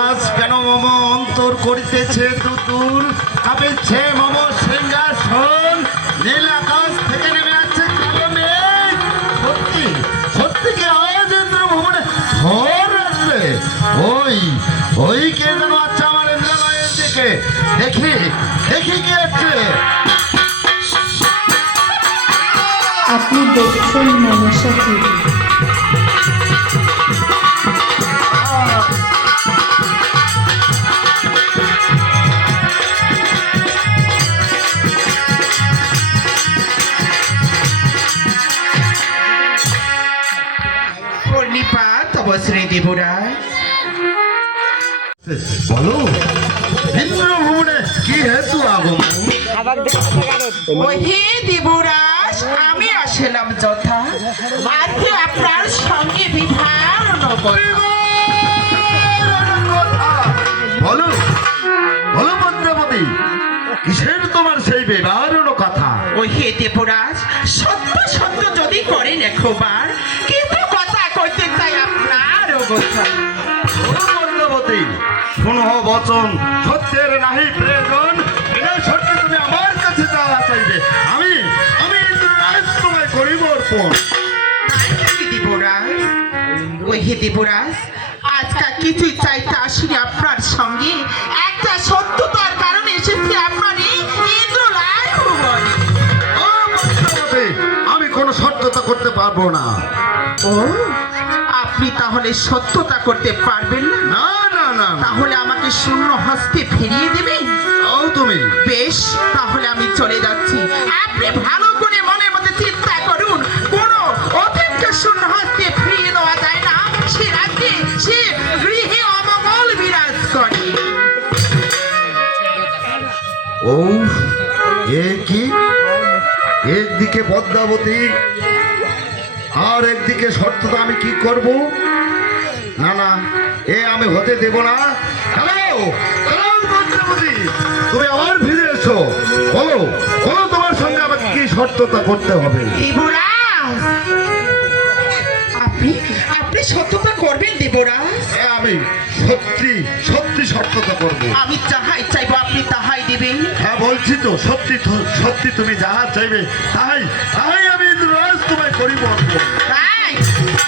আজ কেন মম অন্তর করিতেছে দুদূর, কাঁপিছে মম সিংহাসন, নীল আকাশ থেকে নেমে আসছে কালো মেঘ। সত্যি সত্যি কি আজ ইন্দ্র ভবনে ঝড় আসবে? ওই ওই কে যেন আছে আমার ইন্দ্রালয়ের দিকে, দেখি দেখি কে আছে। আপনি দেখছেন মনসা টিভি। বলো ইন্দ্র ভবনে কি হেতু আগমন? হে দেবরাজ, আমি আসলাম যথা আজকে আপনার সঙ্গে বিধান বলো বলো পদ্মাবতী, কিসের তোমার সেই বিবারণ কথা? ওই হে দেবরাজ, সত্য সত্য যদি করেন একবার, কিন্তু কথা কইতে চাই আপনার অবস্থা। পদ্মাবতী শুনো বচন, সত্যের নাহি প্রয়োজন, বিনা সত্যে তুমি আমার কাছে যাওয়া চাইবে, আমি আমি ইন্দ্ররাজ তোমায় করিব অর্পণ। দেবরাজ, ওই হে দেবরাজ, আজকাল কিছুই চাইতে আসিনি আপনার সঙ্গে, একটা সত্যতার কারণে এসেছি আপনার এই ইন্দ্রলাল ভুবনে। ও পদ্মাবতী, আমি কোনো সত্যতা করতে পারবো না। ও, আপনি তাহলে সত্যতা করতে পারবেন না? না না না না। তাহলে আমাকে শূন্য হস্তে ফিরিয়ে দেবেন? ও তুমি বেশ, তাহলে আমি চলে যাচ্ছি। আপনি ভালো করে মনের মধ্যে চিন্তা করুন, কোন অতীতকে শূন্য হস্তে ফিরিয়ে দেওয়া যায় না। সে রাজ্যে সে গৃহে অমঙ্গল বিরাজ করে। ও এ কি, একদিকে পদ্মাবতী আর একদিকে সত্যতা, আমি কি করব? না না, এ আমি হতে দেব না। হ্যালো হ্যালো পদ্মাবতী, তুমি আবার ফিরে এসো, বলো বলো তোমার সঙ্গে আমাকে কি সত্যতা করতে হবে? দেবরাজ, আপনি আপনি সত্যতা করবেন দেবরাজ? হ্যাঁ, আমি সত্যি সত্যি সত্যতা করব। আমি যাহাই চাইবো আপনি তাহাই দেবেন? হ্যাঁ বলছি তো, সত্যি সত্যি তুমি যাহা চাইবে তাহাই তাহাই আমি ইন্দ্ররাজ তোমায় করিব অর্পণ। তাই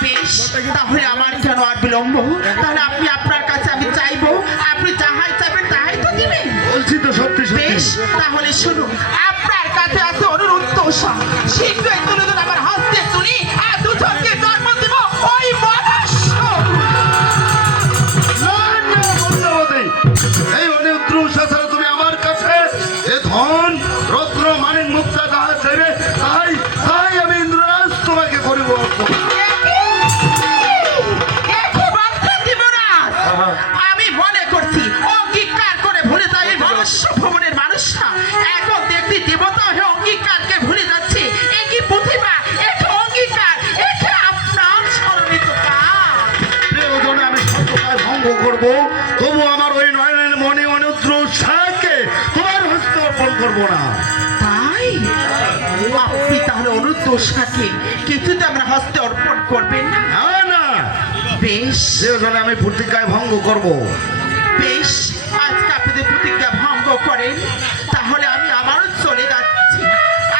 বেশ, তাহলে আমার কেন আর বিলম্ব? তাহলে আপনি আপনার কাছে আমি চাইবো, আপনি যাহাই চাইবেন তাহাই তো দিবেন। বলছি তো সত্যি সত্যি। বেশ, তাহলে শুনুন, আপনার কাছে আছে অনুরোধ, শীঘ্রই তুলে দিন আমার হস্তে তুলি, আর দুজনকে জন্ম দিব ওই মনুষ্য। এই অনিরুদ্ধ ছাড়া তুমি আমার কাছে এ ধন রত্ন মানিক মুক্তা যাহা চাইবে তাহাই তাহাই আমি ইন্দ্ররাজ তোমাকে করিব অর্পণ। আমি মনে করছি অঙ্গীকার করে ভুলে যায় এই মনুষ্য ভবনের মানুষরা, এখন দেখছি দেবতা হয়ে অঙ্গীকারকে ভুলে যাচ্ছে। একই প্রতিভা, এক অঙ্গীকার, এটা আপনার স্মরণিত কাজ। প্রিয়জনে আমি সত্যতায় ভঙ্গ করব, তবু আমার ওই নয়নের মনে অনিরুদ্ধ ছাকে তোমার হস্তে অর্পণ করবো না। তাই আপনি তাহলে অনুদোষাকে কিছুতে আমরা হস্তে অর্পণ করবেন না? না না, বেশ প্রিয়জনে আমি প্রতিজ্ঞায় ভঙ্গ করব। বেশ, আজকে আপনাদের প্রতিজ্ঞা ভঙ্গ করেন, তাহলে আমি আমারও চলে যাচ্ছি।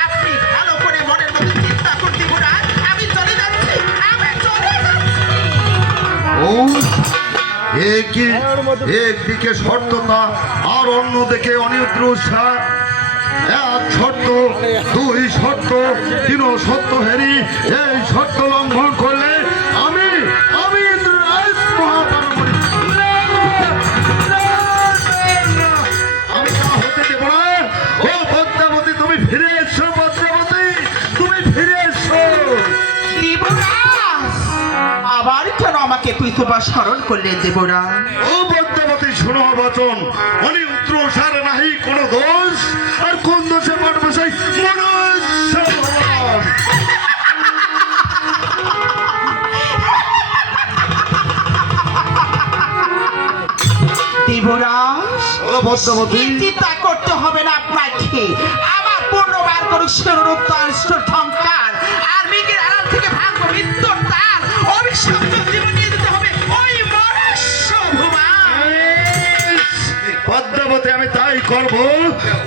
আপনি ভালো করে মনের মধ্যে চিন্তা করতে না, আমি চলে যাচ্ছি, আমি চলে যাচ্ছি। ও একদিকে সত্যতা আর অন্যদিকে অনিরুদ্ধ সার, এক শর্ত দুই শর্ত তিন সত্য হেরি, এই শর্ত লঙ্ঘন করলে আমি আমি ইন্দ্ররাজ মহাপারমাণিক আমি তা হতে দেব না। ও পদ্মাবতী, তুমি ফিরে এসো, পদ্মাবতী তুমি ফিরে এসো। দেবরাজ, আবার কেন আমাকে পৃথিবী স্মরণ করলে দেবরাজ? ও পদ্মাবতী, শুনো বচন, অনিরুদ্ধ সার নাহি কোনো দোষ, আর কোন দোষে পড়বে সেই মনুষ্য ভবন। দেবরাজ, ও পদ্মাবতী, চিন্তা করতে হবে না আপনাকে, আমার পূর্ণবার করুক শিরোরূপ তার সংখ্যার, আর মেঘের আড়াল থেকে ভাগ্য মৃত্যুর তার অভিশপ্ত জীবন নিয়ে যেতে হবে ওই মনুষ্য পদ্মাবতী আমি তাই করব।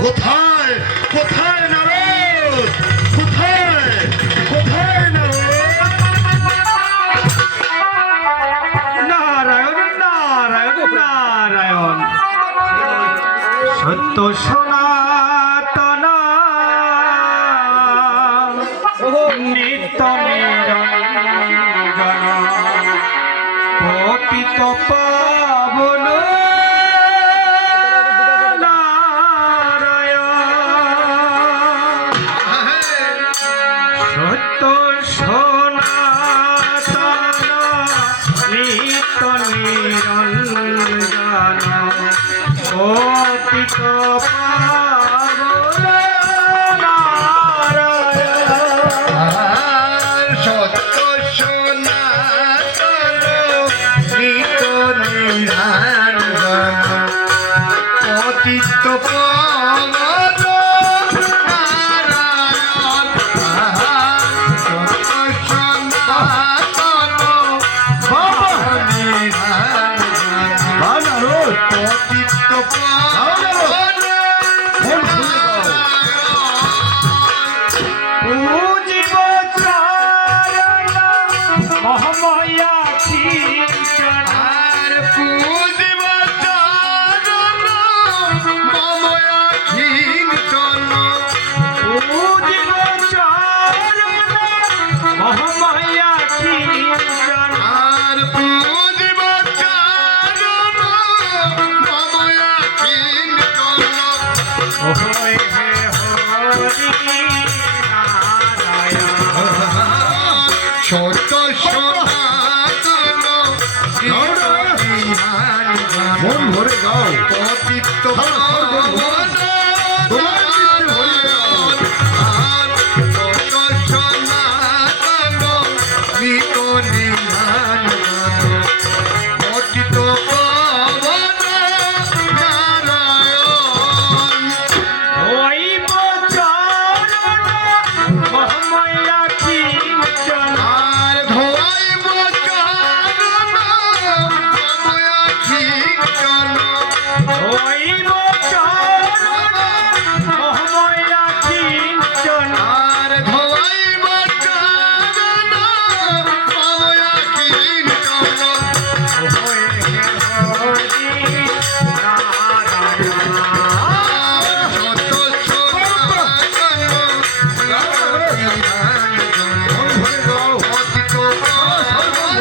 কোথায় কোথায় নারদ, কোথায় কোথায় নারদ? নারায়ণ নারায়ণ নারায়ণ সত্য সনাতন নিত্য নিরঞ্জন পতিত পাবন নারায়ণ সত্য সনাতন নিত্য নিরঞ্জন পতিত পাবন নারায়ণ সত্য সনাতন নিত্য নিরঞ্জন পতিত পাবন নারায়ণ। সত্য সনাতন নিরঞ্জন পতিত পাবন পূজিব চরণ মহামায়া কীর্তন আর পূজিব চরণ মময়া কীর্তন। পূজিব চরণ মহামায়া কীর্তন আর পূজিব চরণ মময়া কীর্তন। ওহে হে হরি নারায়ণ সত্য সনাতন মন ভরে গাও পতিত পাবন নারায়ণ। সত্য সনাতন নিত্য নিরঞ্জন পতিত পাবন নারায়ণ। ওইব চরণ মহামায়া কীর্তন আর ধোয়াইব চরণ মময়া কীর্তন। ওইব চরণ মহামায়া কীর্তন আর ধোয়াইব চরণ মময়া কীর্তন। ওহে হে হরি নারায়ণ সত্য সনাতন নিরঞ্জন পতিত পাবন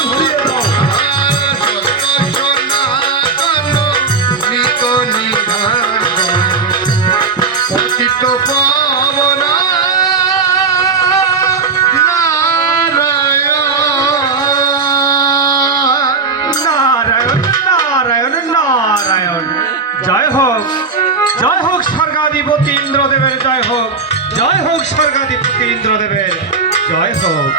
নারায়ণ। সত্য সনাতন নিত্য নিরঞ্জন পতিত পাবন নারায়ণ। নারায়ণ নারায়ণ নারায়ণ জয় হোক স্বর্গাধিপতি ইন্দ্রদেবের জয় হোক স্বর্গাধিপতি ইন্দ্রদেবের জয় হোক।